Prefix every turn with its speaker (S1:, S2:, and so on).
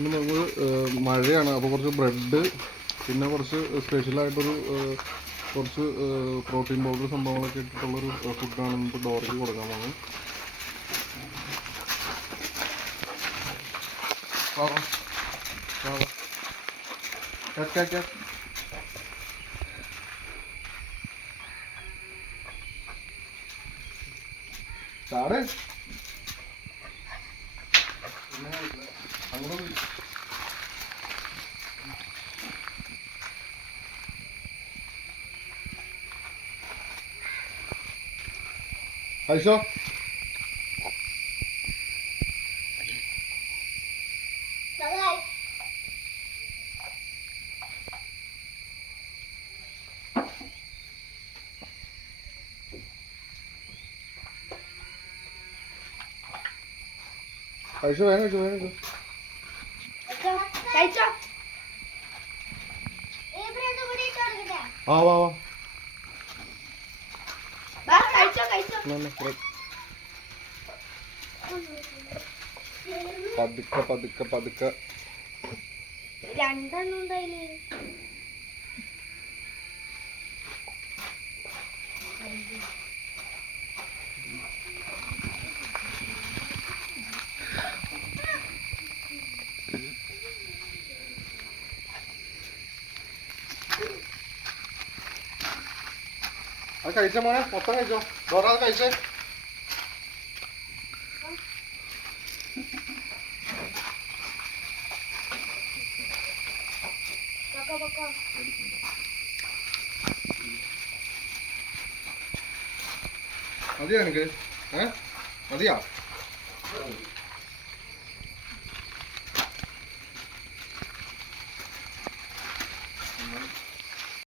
S1: ഇന്ന് നമ്മൾ മഴയാണ് അപ്പോൾ കുറച്ച് ബ്രെഡ് പിന്നെ കുറച്ച് സ്പെഷ്യലായിട്ടൊരു കുറച്ച് പ്രോട്ടീൻ പൗഡർ സംഭവങ്ങളൊക്കെ ഇട്ടിട്ടുള്ളൊരു ഫുഡാണ് നമുക്ക് ഡോറയ്ക്ക് കൊടുക്കാൻ പോകുന്നത്. വാ, വാ. Cat, കഴിച്ചോ കഴിച്ചോ വേഗം കഴിച്ചോ വേഗം കഴിച്ചോ ആ വാ വാ എന്നാ, എന്നാ, പതുക്കെ പതുക്കെ പതുക്കെ
S2: രണ്ടെണ്ണം ഉണ്ടായില്ലേ
S1: അത് കഴിച്ചോ മോനെ മൊത്തം കഴിച്ചോ. ഡോറാ കഴിച്ചേ. മതിയോ എനിക്ക് ഏ? മതിയാ?